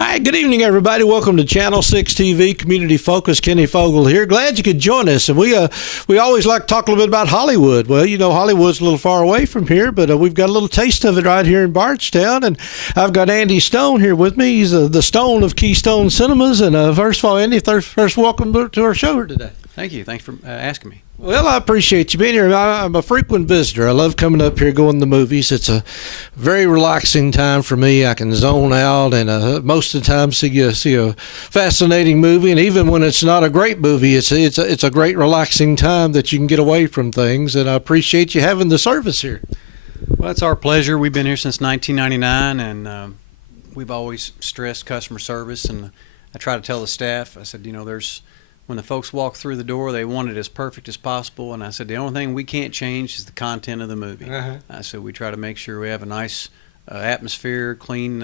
Hi, good evening, everybody. Welcome to Channel 6 TV, Community Focus. Kenny Fogel here. Glad you could join us. And we always like to talk a little bit about Hollywood. Well, you know, Hollywood's a little far away from here, but we've got a little taste of it right here in Bardstown. And I've got Andy Stone here with me. He's the Stone of Keystone Cinemas. And first of all, Andy, first welcome to our show here today. Thank you. Thanks for asking me. Well, I appreciate you being here. I'm a frequent visitor. I love coming up here, going to the movies. It's a very relaxing time for me. I can zone out, and most of the time see a fascinating movie. And even when it's not a great movie, it's a great relaxing time that you can get away from things. And I appreciate you having the service here. Well, it's our pleasure. We've been here since 1999, and we've always stressed customer service. And I try to tell the staff, I said, you know, when the folks walk through the door, they want it as perfect as possible. And I said, the only thing we can't change is the content of the movie. I said, we try to make sure we have a nice atmosphere, clean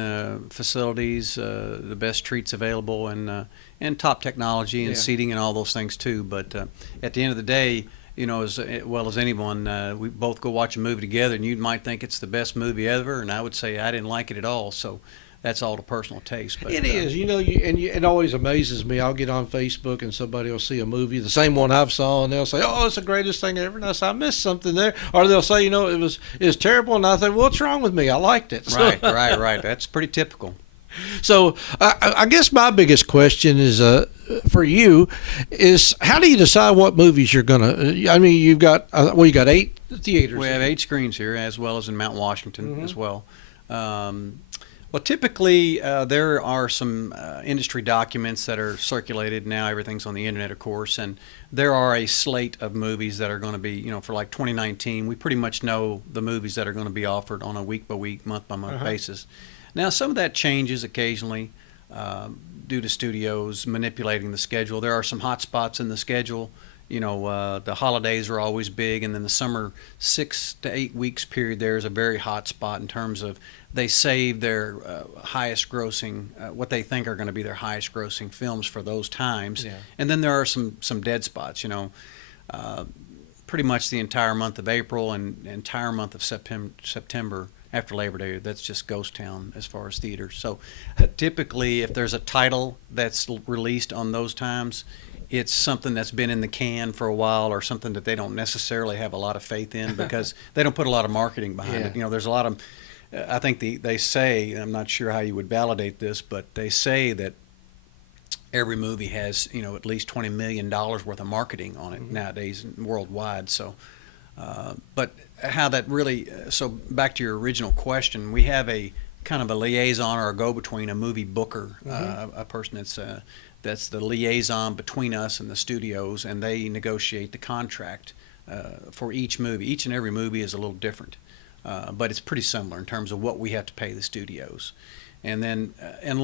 facilities, the best treats available, and top technology and seating and all those things too. But at the end of the day, you know, as well as anyone, we both go watch a movie together, and you might think it's the best movie ever, and I would say I didn't like it at all. So that's all to personal taste. But, it is, you know, it always amazes me. I'll get on Facebook and somebody will see a movie, the same one I've saw, and they'll say, "Oh, it's the greatest thing ever." And I say, "I missed something there," or they'll say, "You know, it was terrible," and I think, "What's wrong with me? I liked it." Right. That's pretty typical. So I guess my biggest question is for you is how do you decide what movies you're gonna? I mean, you got 8 theaters. We have 8 screens here, as well as in Mount Washington as well. Well, typically there are some industry documents that are circulated now. Everything's on the internet, of course, and there are a slate of movies that are going to be, you know, for like 2019. We pretty much know the movies that are going to be offered on a week-by-week, month-by-month basis. Now, some of that changes occasionally due to studios manipulating the schedule. There are some hot spots in the schedule. You know, the holidays are always big, and then the summer 6 to 8 weeks period there is a very hot spot in terms of they save their highest grossing, what they think are going to be their highest grossing films for those times. And then there are some dead spots, you know. Pretty much the entire month of April and entire month of September after Labor Day, that's just ghost town as far as theaters. So typically if there's a title that's released on those times, it's something that's been in the can for a while, or something that they don't necessarily have a lot of faith in because they don't put a lot of marketing behind it. You know, there's a lot of, I think they say, I'm not sure how you would validate this, but they say that every movie has, you know, at least $20 million worth of marketing on it nowadays worldwide. So, but how that really, so back to your original question, we have a kind of a liaison or a go-between, a movie booker, a person that's the liaison between us and the studios, and they negotiate the contract for each movie. Each and every movie is a little different, but it's pretty similar in terms of what we have to pay the studios. And then and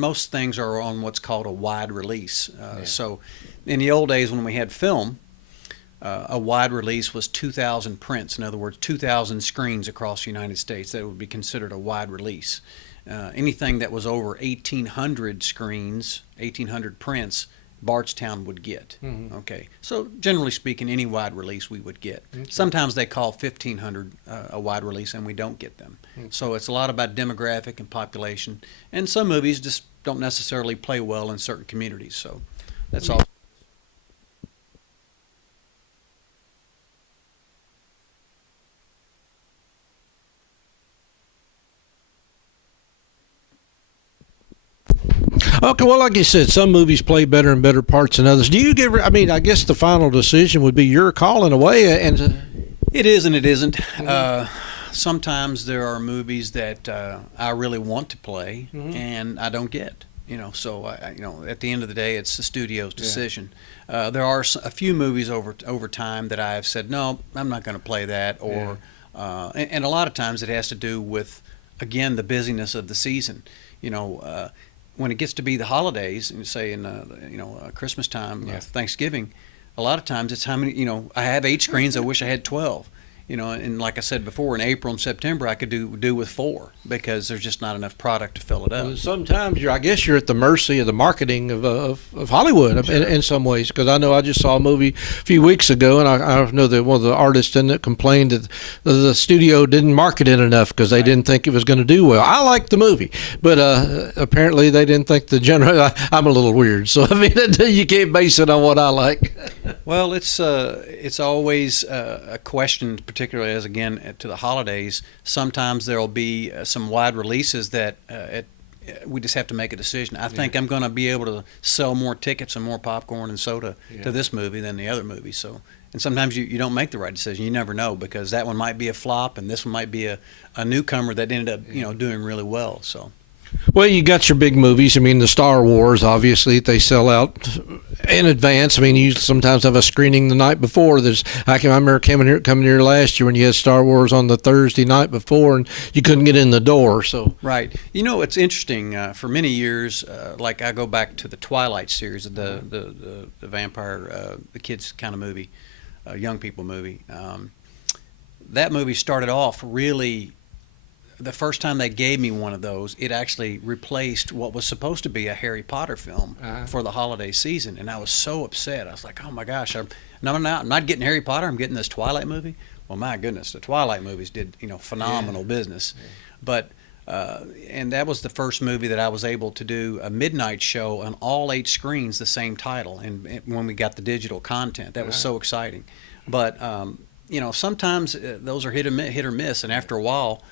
most things are on what's called a wide release. So in the old days when we had film, a wide release was 2,000 prints. In other words, 2,000 screens across the United States. That would be considered a wide release. Anything that was over 1,800 screens, 1,800 prints, Bardstown would get. Okay, so generally speaking, any wide release we would get. Sometimes they call 1,500 a wide release, and we don't get them. So it's a lot about demographic and population, and some movies just don't necessarily play well in certain communities. So that's all. Okay, well, like you said, some movies play better in better parts than others. Do you get? I mean, I guess the final decision would be your call in a way, and it is and it isn't. Sometimes there are movies that I really want to play and I don't get. You know, so you know, at the end of the day, it's the studio's decision. There are a few movies over time that I have said, no, I'm not going to play that, or and a lot of times it has to do with, again, the busyness of the season. You know. When it gets to be the holidays, and say in Christmas time, Thanksgiving, a lot of times it's how many. You know, I have 8 screens. I wish I had 12. and like I said before, in April and September, I could do with 4 because there's just not enough product to fill it up. Well, sometimes I guess you're at the mercy of the marketing of Hollywood in some ways, because I know I just saw a movie a few weeks ago, and I know that one of the artists in it complained that the studio didn't market it enough because they didn't think it was going to do well. I liked the movie, but apparently they didn't think the general. I'm a little weird, so I mean you can't base it on what I like. Well, it's always a question, particularly as again to the holidays. Sometimes there'll be some wide releases that we just have to make a decision. I think I'm going to be able to sell more tickets and more popcorn and soda to this movie than the other movie. So, and sometimes you don't make the right decision. You never know, because that one might be a flop and this one might be a newcomer that ended up doing really well. So. Well, you got your big movies. I mean, the Star Wars, obviously, they sell out in advance. I mean, you sometimes have a screening the night before. I remember coming here last year when you had Star Wars on the Thursday night before, and you couldn't get in the door. So right. It's interesting. For many years, like I go back to the Twilight series, the vampire, the kids kind of movie, young people movie. That movie started off really. The first time they gave me one of those, it actually replaced what was supposed to be a Harry Potter film for the holiday season, and I was so upset. I was like, "Oh my gosh, I'm not getting Harry Potter. I'm getting this Twilight movie." Well, my goodness, the Twilight movies did phenomenal business, but and that was the first movie that I was able to do a midnight show on all 8 screens, the same title, and when we got the digital content, that was so exciting. But sometimes those are hit or miss, and after a while.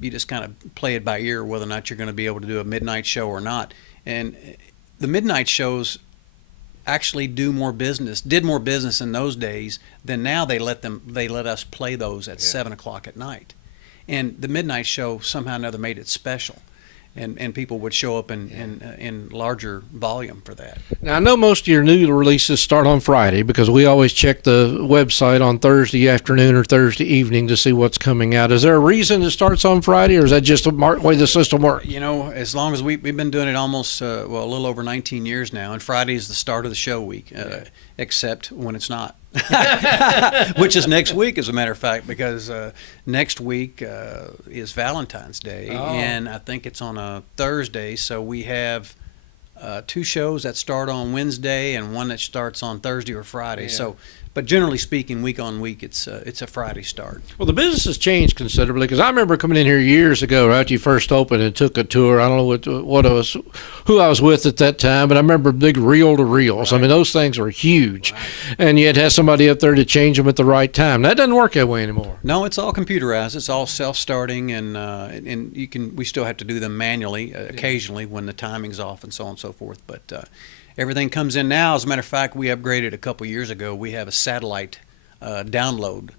You just kind of play it by ear whether or not you're going to be able to do a midnight show or not. And the midnight shows actually did more business in those days than now. They let us play those at 7 o'clock at night. And the midnight show somehow or another made it special. And people would show up in larger volume for that. Now, I know most of your new releases start on Friday because we always check the website on Thursday afternoon or Thursday evening to see what's coming out. Is there a reason it starts on Friday, or is that just the way the system works? As long as we've been doing it almost, a little over 19 years now, and Friday is the start of the show week, except when it's not. Which is next week, as a matter of fact, because next week is Valentine's Day, and I think it's on a Thursday, so we have 2 shows that start on Wednesday and one that starts on Thursday or Friday. So, but generally speaking, week on week, it's a Friday start. Well, the business has changed considerably, because I remember coming in here years ago, right? You first opened and took a tour. I don't know who I was with at that time, but I remember big reel-to-reels. Right. I mean, those things were huge, and you had to have somebody up there to change them at the right time. That doesn't work that way anymore. No, it's all computerized. It's all self-starting, and we still have to do them manually occasionally when the timing's off and so on and so forth. But everything comes in now. As a matter of fact, we upgraded a couple years ago. We have a satellite download,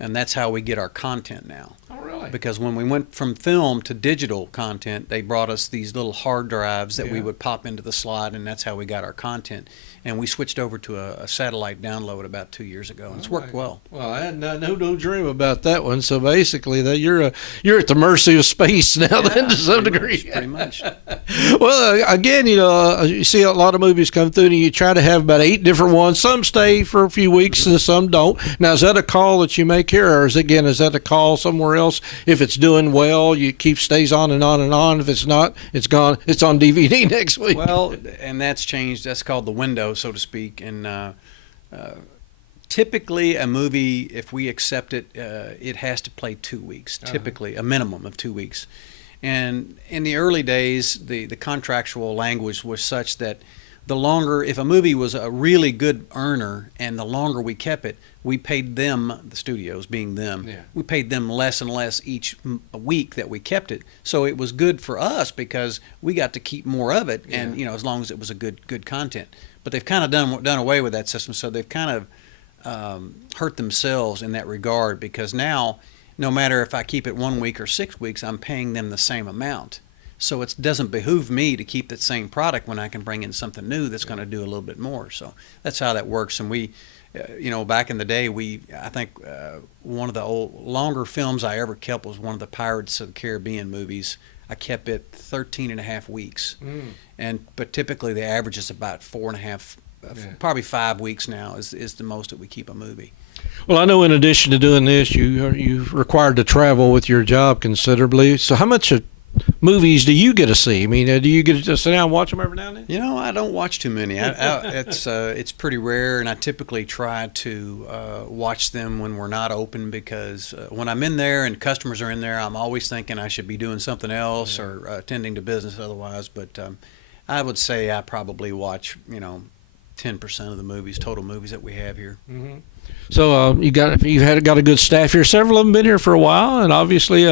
and that's how we get our content now. Oh, really? Because when we went from film to digital content, they brought us these little hard drives that we would pop into the slot, and that's how we got our content. And we switched over to a satellite download about 2 years ago, and it's worked well. Well, I had no dream about that one. So basically, you're at the mercy of space now, then, to some degree. Pretty much. Well, again, you see a lot of movies come through, and you try to have about 8 different ones. Some stay for a few weeks, and some don't. Now, is that a call that you make here, or is that a call somewhere else? If it's doing well, you stays on and on and on. If it's not, it's gone. It's on DVD next week. Well, and that's changed. That's called the window, so to speak. And typically, a movie, if we accept it, it has to play 2 weeks. Typically, a minimum of 2 weeks. And in the early days, the contractual language was such that the longer, if a movie was a really good earner, and the longer we kept it, we paid them, the studios being them, we paid them less and less each week that we kept it. So it was good for us because we got to keep more of it, and as long as it was a good content. But they've kind of done away with that system, so they've kind of hurt themselves in that regard, because now, no matter if I keep it 1 week or 6 weeks, I'm paying them the same amount. So it doesn't behoove me to keep that same product when I can bring in something new that's going to do a little bit more. So that's how that works. And we, back in the day, I think one of the longer films I ever kept was one of the Pirates of the Caribbean movies. I kept it 13 and a half weeks. But typically the average is about 4.5 probably 5 weeks now is the most that we keep a movie. Well, I know in addition to doing this, you're required to travel with your job considerably. So how much movies do you get to see? I mean, do you get to sit down and watch them every now and then? You know, I don't watch too many. It's pretty rare, and I typically try to watch them when we're not open, because when I'm in there and customers are in there, I'm always thinking I should be doing something else or attending to business otherwise. But I would say I probably watch 10% of the total movies that we have here. Mm-hmm. So you've got a good staff here. Several of them been here for a while, and obviously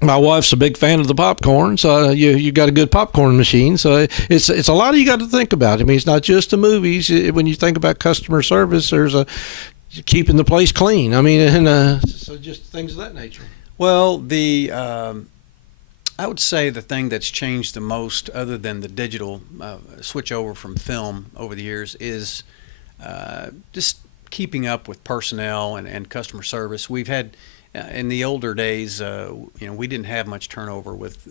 my wife's a big fan of the popcorn, so you got a good popcorn machine. So it's a lot you got to think about. I mean, it's not just the movies. When you think about customer service, there's keeping the place clean. I mean, and so just things of that nature. Well, I would say the thing that's changed the most, other than the digital switch over from film over the years, is just keeping up with personnel and customer service. We've had in the older days, we didn't have much turnover with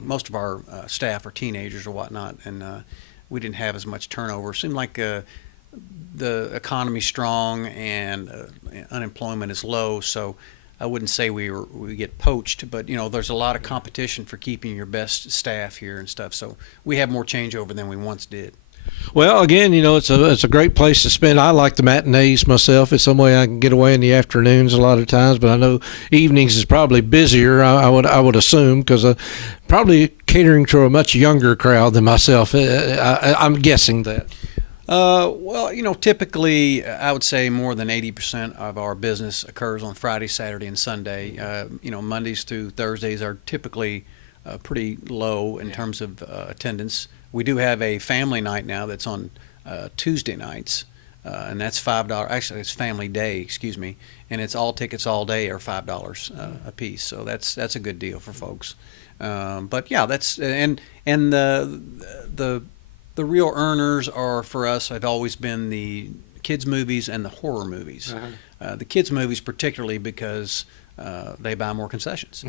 most of our staff are teenagers or whatnot, and we didn't have as much turnover. It seemed like the economy's strong and unemployment is low, so I wouldn't say we get poached, but there's a lot of competition for keeping your best staff here and stuff. So we have more changeover than we once did. Well, again, it's a great place to spend. I like the matinees myself. It's some way I can get away in the afternoons a lot of times, but I know evenings is probably busier. I would assume, because probably catering to a much younger crowd than myself. I'm guessing that. Well, typically I would say more than 80% of our business occurs on Friday, Saturday, and Sunday. Mondays through Thursdays are typically pretty low in terms of attendance. We do have a family night now that's on Tuesday nights, and that's $5. Actually, it's Family Day, excuse me, and it's all tickets all day are $5 a piece. So that's a good deal for folks. But yeah, that's and the real earners are for us have always been the kids movies and the horror movies. The kids movies particularly because they buy more concessions.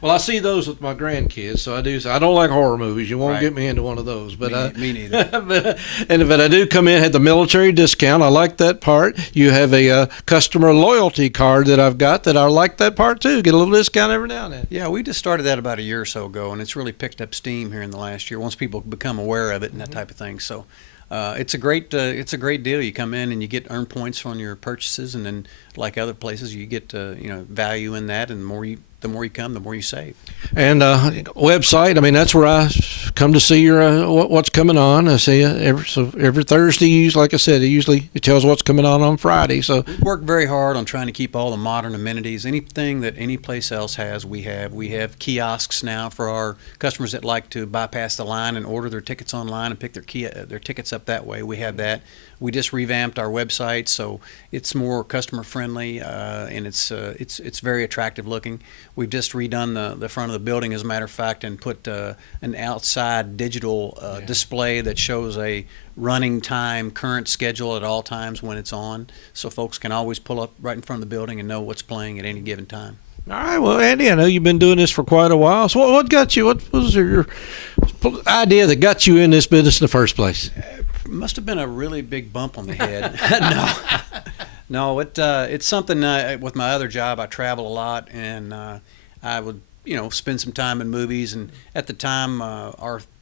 Well, I see those with my grandkids, so I do. So I don't like horror movies. You won't Right. get me into one of those. But Me neither. but I do come in at the military discount. I like that part. You have a customer loyalty card that I've got that I like that part too. Get a little discount every now and then. Yeah, we just started that about a year or so ago, and it's really picked up steam here in the last year once people become aware of it and that type of thing. So it's a great deal. You come in and you get earned points on your purchases, and then like other places, you get value in that, and the more you come, the more you save. And website, I mean, that's where I come to see your what's coming on. I see every Thursday, like I said, it tells what's coming on Friday. So we work very hard on trying to keep all the modern amenities. Anything that any place else has, we have. We have kiosks now for our customers that like to bypass the line and order their tickets online and pick their tickets up that way. We have that. We just revamped our website, so it's more customer friendly, and it's very attractive looking. We've just redone the front of the building, as a matter of fact, and put an outside digital display that shows a running time, current schedule at all times when it's on, so folks can always pull up right in front of the building and know what's playing at any given time. All right, well, Andy, I know you've been doing this for quite a while. So what got you? What was your idea that got you in this business in the first place? Must have been a really big bump on the head. No, it's something. With my other job, I travel a lot, and I would spend some time in movies. And at the time,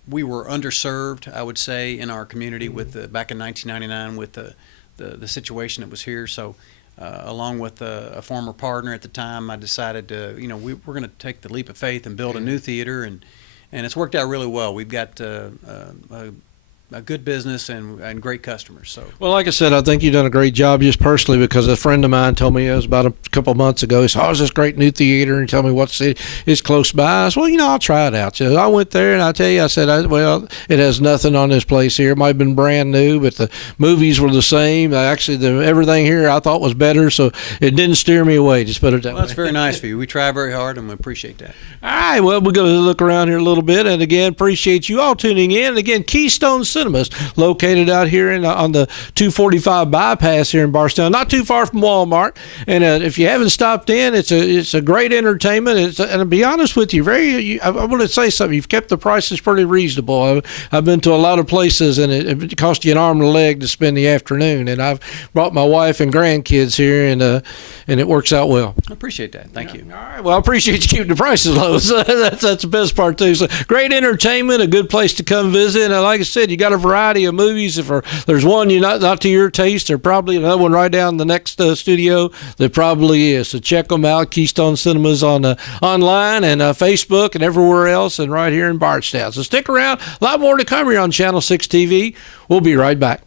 we were underserved, I would say, in our community with back in 1999 with the situation that was here. So, along with a former partner at the time, I decided to we're going to take the leap of faith and build a new theater, and it's worked out really well. We've got a good business and great customers. So, well, like I said, I think you've done a great job just personally, because a friend of mine told me, it was about a couple of months ago, he said, it's this great new theater, and he told me what's it's close by. I said, well, I'll try it out. So I went there, and I tell you, I said, it has nothing on this place here. It might have been brand new, but the movies were the same. Actually, everything here I thought was better, so it didn't steer me away, just put it that way. That's very nice for you. We try very hard, and we appreciate that. All right, well, we're going to look around here a little bit, and again, appreciate you all tuning in. Again, Keystone Cinemas, located out here on the 245 bypass here in Barstown, not too far from Walmart. And if you haven't stopped in, it's a great entertainment. And to be honest with you, I want to say something. You've kept the prices pretty reasonable. I've been to a lot of places, and it costs you an arm and a leg to spend the afternoon. And I've brought my wife and grandkids here, and it works out well. I appreciate that. Thank you. All right. Well, I appreciate you keeping the prices low. So that's the best part too. So great entertainment, a good place to come visit. And like I said, you got a variety of movies. If there's one you're not to your taste, there's probably another one right down the next studio that probably is. So check them out. Keystone Cinemas on online and Facebook and everywhere else, and right here in Bardstown. So stick around. A lot more to come here on Channel 6 TV. We'll be right back.